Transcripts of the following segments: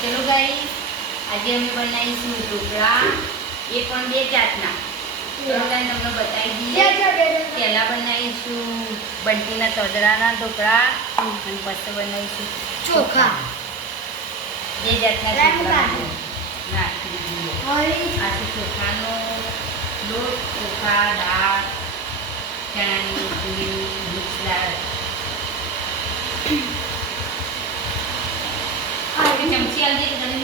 ચલો ગાઈસ, આજે અમે બનાવીશું ઢોકળા. એ પણ બે જાતના. તમને બતાવી દઈએ. પહેલા બનાવીશું બંટીના તોદરાના ઢોકળા અને પછી બનાવીશું ચોખા. બે જાતના ઢોકળા નાખી દઈએ. આ ચોખાનો લોટ, ચોખા, દાળ, ચણાની લોટની મિક્સ દાળ. ચમચી આવી જાય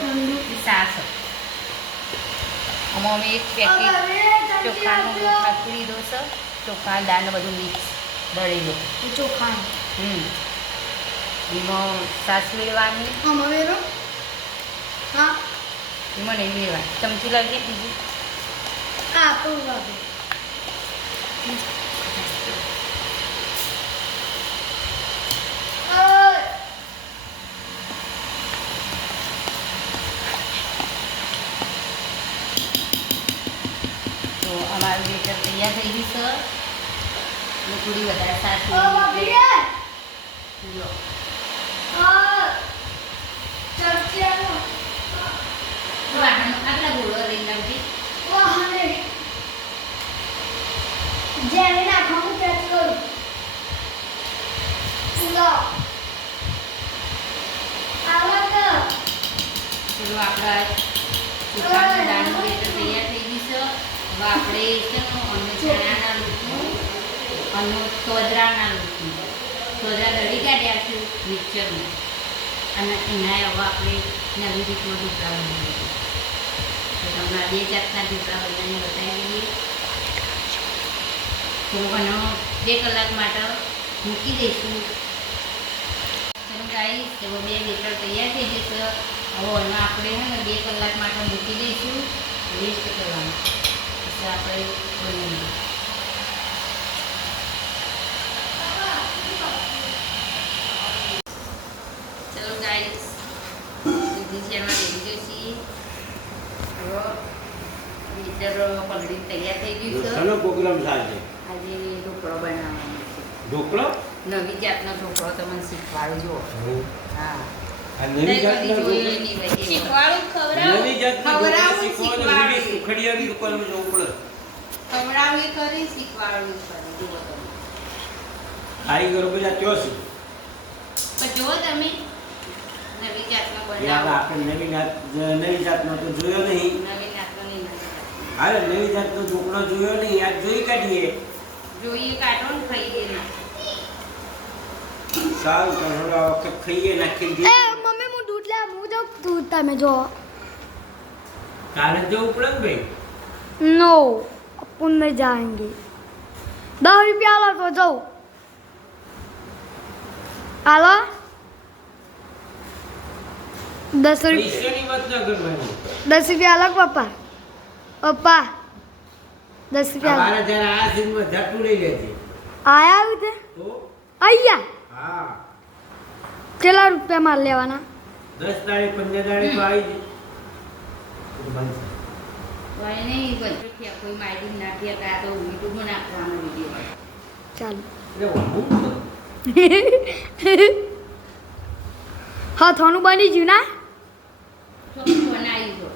ચમચી સાસ. આમાં અમે એક પેકેટ ચોખાનો લોટ નાખી દીધો છે. ચોખા દાળ બધું મિક્સ દળેલું ચોખા એમાં સાસ લેવાની. હા એમાં નહીં લેવાની. ચમચી લાગી બીજી તો અમારું બેટર તૈયાર થઈ ગયું છે. અને થોડી વધારે સાસ આગળ ગોળો લઈ નાખી. જેને નાખવાનું ટેસ્ટ કરું ચલો આપણા ચોખાની દાળનું બેટર તૈયાર થઈ ગયું છે. હવે આપણે છે ને ચણાના લોટનું અને તોદરાના લોટનું તોદરા દળી કાઢ્યા છે મિક્સરમાં. અને એના હવે આપણે નવી રીતમાં ઢોકળા બનાવીશું. તો તમને બે જાતના ઢોકળા બનાવીને બતાવી દઈએ. તો આનો 2 કલાક માટે મૂકી દઈશું. ચલો ગાઈસ, તો બે બેટર તૈયાર થઈ જશે. હવે આને આપણે છે ને 2 કલાક માટે મૂકી દઈશું. રેસ્ટ કરવાનું પછી આપણે બનાવીએ. ચલો ગાઈસ, સીધી શેરમાં લઈ જઈશું. હવે બેટર પલળી તૈયાર થઈ ગયું છે. શાનો પ્રોગ્રામ થાય? આજે ઢોકળો બનાવવાનો છે. ઢોકળો? નવી જાતનો ઢોકળો તમને શીખવાડજો. હા, આ નવી જાતનો જોયો ઢોકળો? નહીં ભાઈ. નવી જાતનો ઢોકળો શીખવાનો વિડિયો સુખડિયાની દુકાનમાં જવું પડે. ખવડાવી કરી શીખવાડવું પડે. જુઓ તમે કારીગરો બધા ક્યો છે? પણ જુઓ તમે નવી જાતનો યાર બનાવો. આપણે નવી જાતનો તો જોયો નહીં. નવી જાતનો નહીં, નવી જાતનો. હાલે નવી જાતનો ઢોકળો જોયો નહીં. યાર જોઈ કાઢીએ. જોઈએ કાઢો ને ખાઈએ ના. સારું તો હવે આ વખત ખાઈએ નાખી એ દઈએ. મમ્મી હું દૂધ લે હું જાઉં દૂધ તમે જો કાલે જવું પડે ને ભાઈ. नो अपन में जाएंगे 10 रुपया ला तो जाओ आलो 10 रुपया પૈસાની વાત ના કરવાની. 10 रुपया अलग पापा पापा 10 रुपया મારા જરા આ સીનમાં ઝાટું લઈ લેજે. आया उधर તો आया હા, કેટલા રૂપિયા માર લેવાના 10 દાડે 15 દાડે તો આવી જાય. તો બનશે. કોઈ નહીં, બધું થયા. કોઈ માહિતી ના થયા કાં તો યુટ્યુબમાં નાખવાનો વિડીયો. ચાલો એટલે ઊંઘ તો. હા થોનું બની ગયું ના ચોખ્ખું બનાવી દો.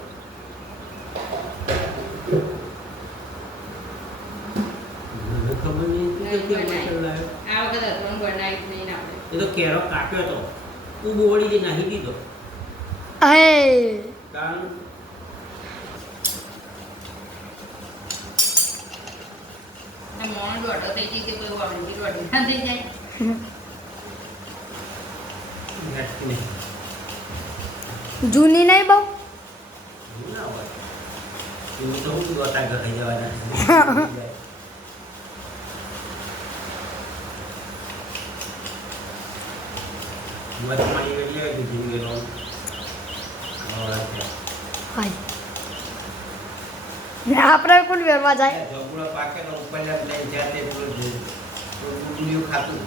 મને ખબર નહીં તું નહીં કે કેમ બનાવી. મસાલો લાવ્યો. આ વખત અથવાનું બનાવી જ નહીં ને આપણે. એ તો કેરો કાપ્યો તો તું બોળી દે નાખી દીધો. હે કારણ આ મોણ દોઢો થઈ ગઈ કે કોઈ વાળંદી દોઢી ના થઈ જાય. નાખી નહીં. જૂની નહીં બહુ એવું ના હોય. એવું તો હું દોતા ઘરે જવાના. મતમાની એટલે દીધી ગયેલો. હાય આપણે કોણ વેરવા જાય ઢોકળો પાકે તો ઉપર લઈને જાતે ડુંગળીઓ ખાતું.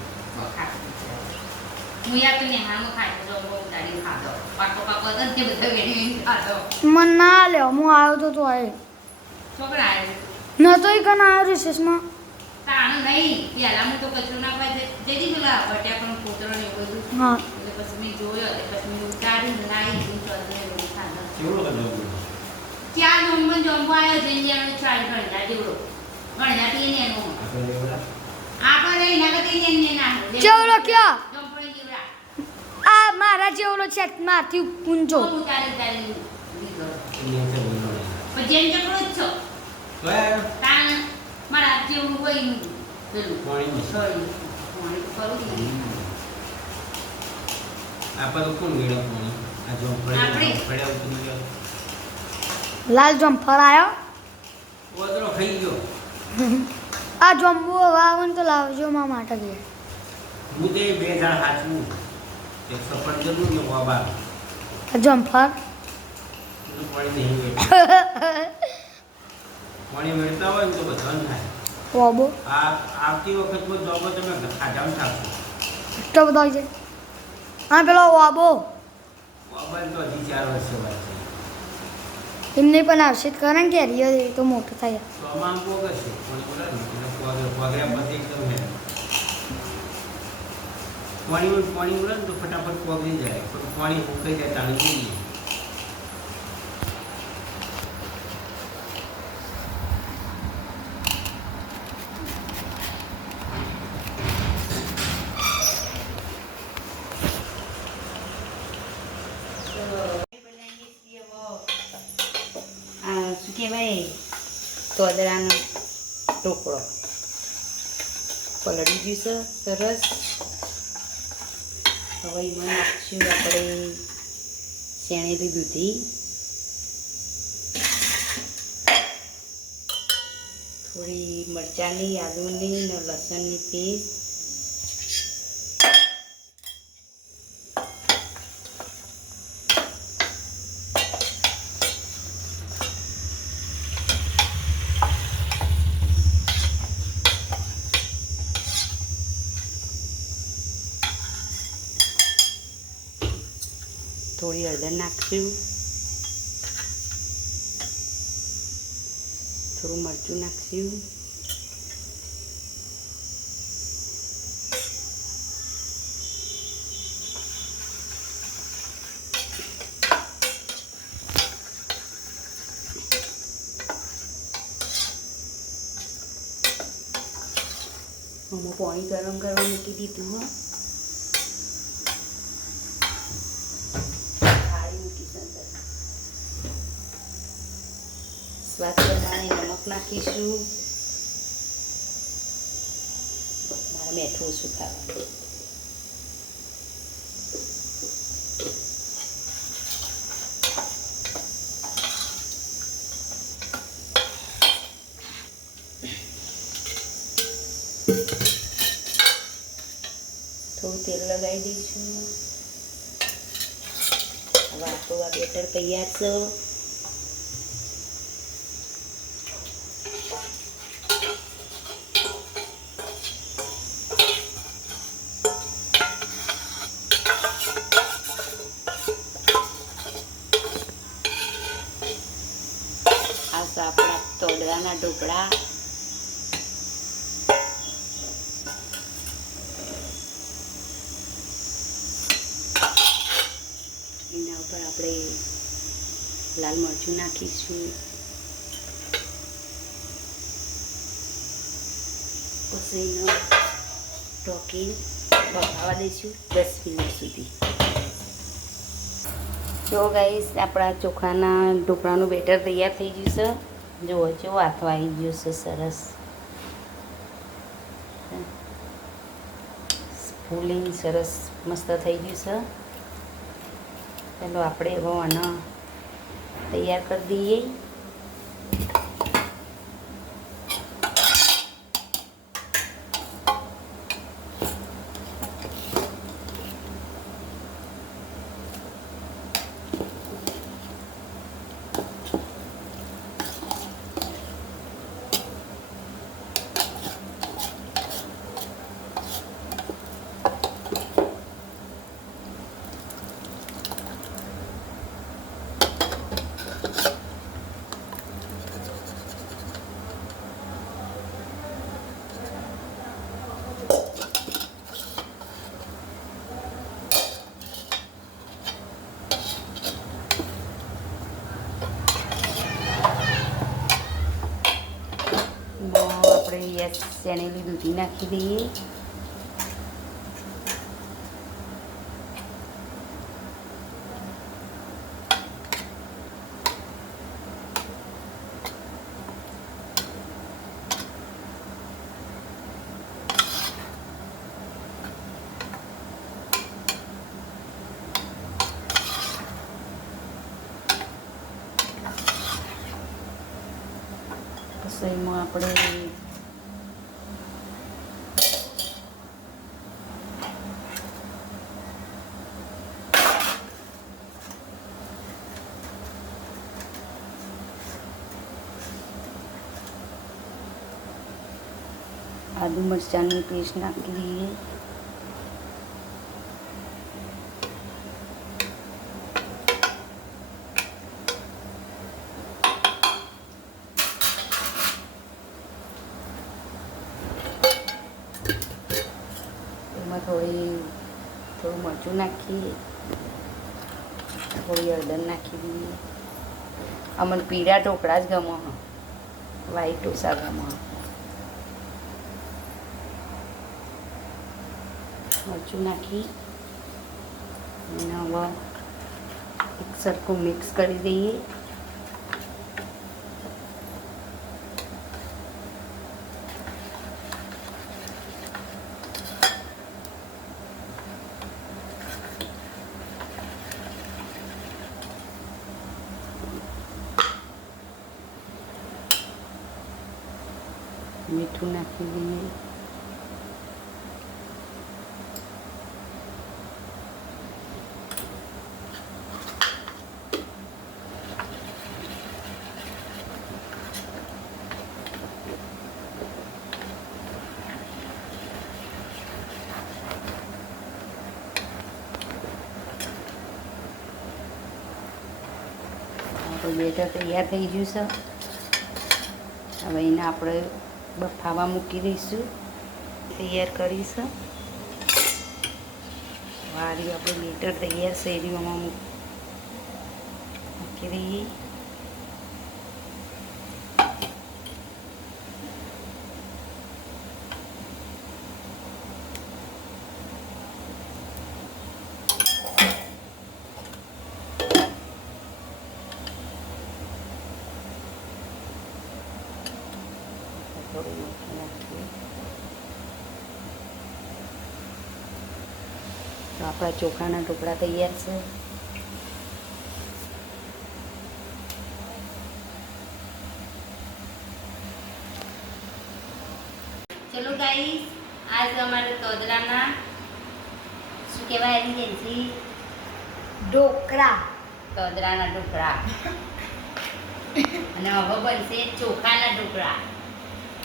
હું યાર તો નેહામાં ખાઈ તો બહુ ઉતારી ખાધો. પાકો પાકો હતો ને તે બધા વેણી ખાધો. મન ના લે હું આવ્યો તો એ છોકરા આવ્યો. ન તો એ કન આવ્યો રિસેસમાં તાણ નહીં. પહેલા હું તો કચરો નાખવા જતી પેલા બટ્યા પણ કોતરો ને એવું બધું. હા એટલે પછી મેં જોયો તો પછી મેં ઉતારીને લાવી હું ચોદરે રોજ ખાધો કેવડો બધો ચાર જમવા આવ્યો જઈને એનો ચાર ગણતા જેવડો ગણતા તે એનો આપણે લેવડા આપણે એના કરતા એને નાખો જેવડો કયો? જમપણી જેવડા આ મારા જેવડો છે મારથી ઊંચો. હું ઉતારી લીધો અહીંયા છે બોલો પણ જેમ ચકડો જ છો કયા તાન મારા જેવડું હોય નું પેલું પાણી સોરી પાણી કરું ને આપણે તો કોણ મેળવ પાણી આ જો આપણે. ફળ્યા ઉતરી ગયો લાલ જમ્ફર આવ્યો. ઓદરો ખાઈ ગયો આ જમ્બુ વાવન તો લાવજો મારા માટે ઘેર. હું તે 2 ઝાડ હાચવું એક સફરજન નું ને વાબા આ જમ્ફર એનું પાણી નહીં વેચે પાણી વેચતા હોય ને તો બધાને થાય વાબો આ આવતી વખતમાં જોબો તમે ખાજામાં થાકશો એટલો બધો છે. હા પેલો વાબો વાબા તો હજી 4 વર્ષ વાત છે એમને પણ આવશે જ કરે ને કેરીઓ એ તો મોટો થાય. સોમાં પોગે છે પાણી બોલે ને એટલે પગર્યા પછી એકદમ હે પાણી બોલે ને તો ફટાફટ પગરી જાય પણ પાણી ફૂંકાઈ જાય તાણી જોઈએ આ શું કહેવાય તોદરાનો ટોકળો પલળી ગયું છે સરસ. હવે એમાં નાખશું આપણે શેણેલી દૂધી, થોડી મરચાંની, આદુની ને લસણની પેસ્ટ, થોડી હળદર નાખશું, થોડું મરચું નાખશું, આમાં પાણી ગરમ કરવા મૂકી દીધું હો. સ્વાદ પ્રમાણે નમક નાખીશું. મારે મીઠું ઓછું ખાવાનું. થોડું તેલ લગાવી દઈશું. હવે આપણું આ બેટર તૈયાર છે. આપણા તોદરાના ઢોકળા. એના ઉપર આપણે લાલ મરચું નાખીશું. પછી એનો ઢોકી બફાવા દઈશું 10 મિનિટ સુધી. જો ગાઈસ આપણા ચોખાના ઢોકળાનું બેટર તૈયાર થઈ ગયું છે. જુઓ જો હાથો આવી ગયો છે સરસ. ફૂલિંગ સરસ મસ્ત થઈ ગયું છે. ચાલો આપણે હવે આને તૈયાર કરી દઈએ. શેણેલી દૂધી નાખી દઈએ. રસોઈમાં આપણે આદુ મરચાંની પેસ્ટ નાખી દઈએ. થોડું મરચું નાખીએ, થોડી હળદર નાખી દઈએ. અમને પીળા ઢોકળા જ ગમે, વ્હાઈટ ઢોસા ગમે. મરચું નાખી અને હવે એક સરખું મિક્સ કરી દઈએ. મીઠું નાખી દઈએ. આપણું બેટર તૈયાર થઈ ગયું છે. હવે એને આપણે બફાવા મૂકી દઈશું. તૈયાર કરીશું. વારી આપણું બેટર તૈયાર શેરીઓમાં મૂકી દઈએ. થોડું મીઠું નાખીએ. તો આપણા ચોખાના ઢોકળા તૈયાર છે. ચલો ગાઈસ, આજ અમારે તોદરાના શું કહેવાય એની જેનથી ઢોકળા. તોદરાના ઢોકળા અને હવે બનશે ચોખાના ઢોકળા.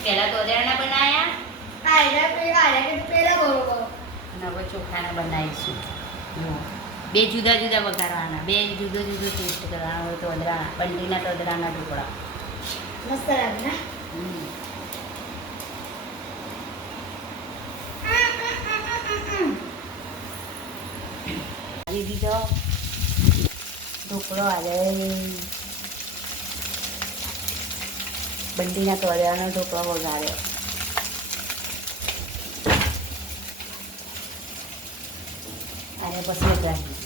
પહેલા તોદરાના બનાયા પેલા બરોબર. અને હવે ચોખાના બનાવીશું. બે જુદા જુદા વઘારવાના, બે જુદો જુદો ટેસ્ટ કરવાનો હોય. તોદરાના બંડીના તોદરાના ઢોકળા મસ્ત લાગે ને. આવી દીધો ઢોકળો આજે બંડીના તોદરાનો ઢોકળો વઘાર્યો. અને પછી વઘારી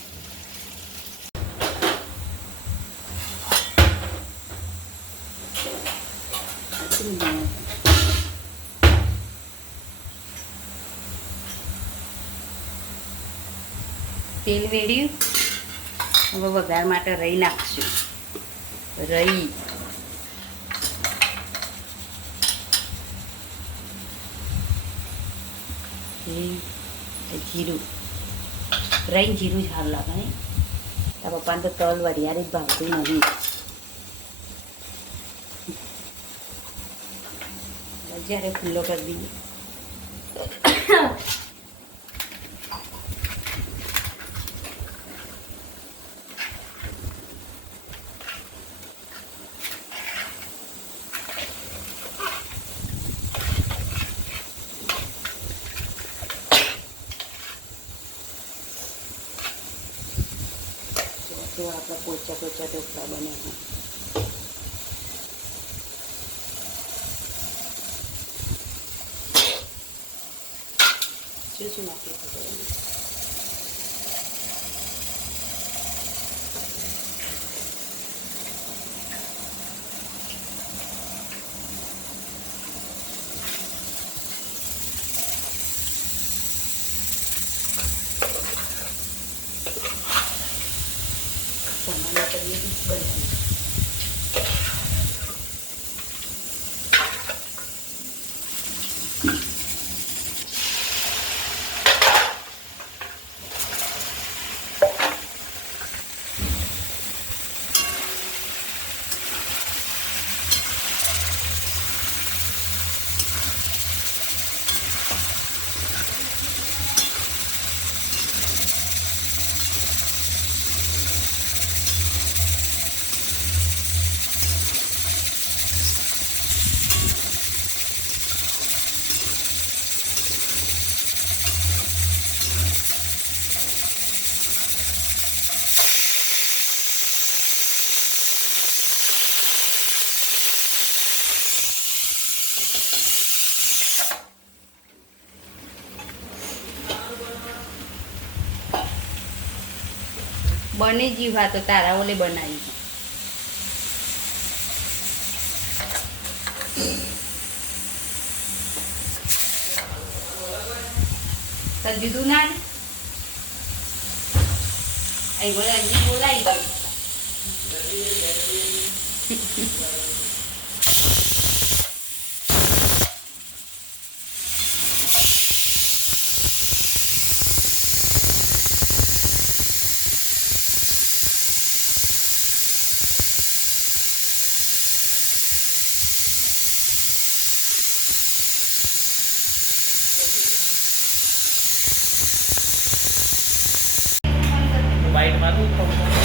તેલ વેડ્યું. હવે વઘાર માટે રહી નાખશું. રહી જીરું, રહી જીરું જ સારું લાગે ને. તારા પપ્પાને તો તલ વરિયાળી જ ભાવતું નથી. જ્યારે ખુલ્લો કરી દઈએ. તો આપણા પોચા પોચા ઢોકળા બને છે. મને કરીએ ડીશ બનાવી. બની જીવા તો તારા ઓલે બનાવી. તને દીધું ના અહીં બોલે અંજી બોલાવી દઉં. વાઈટ માં તું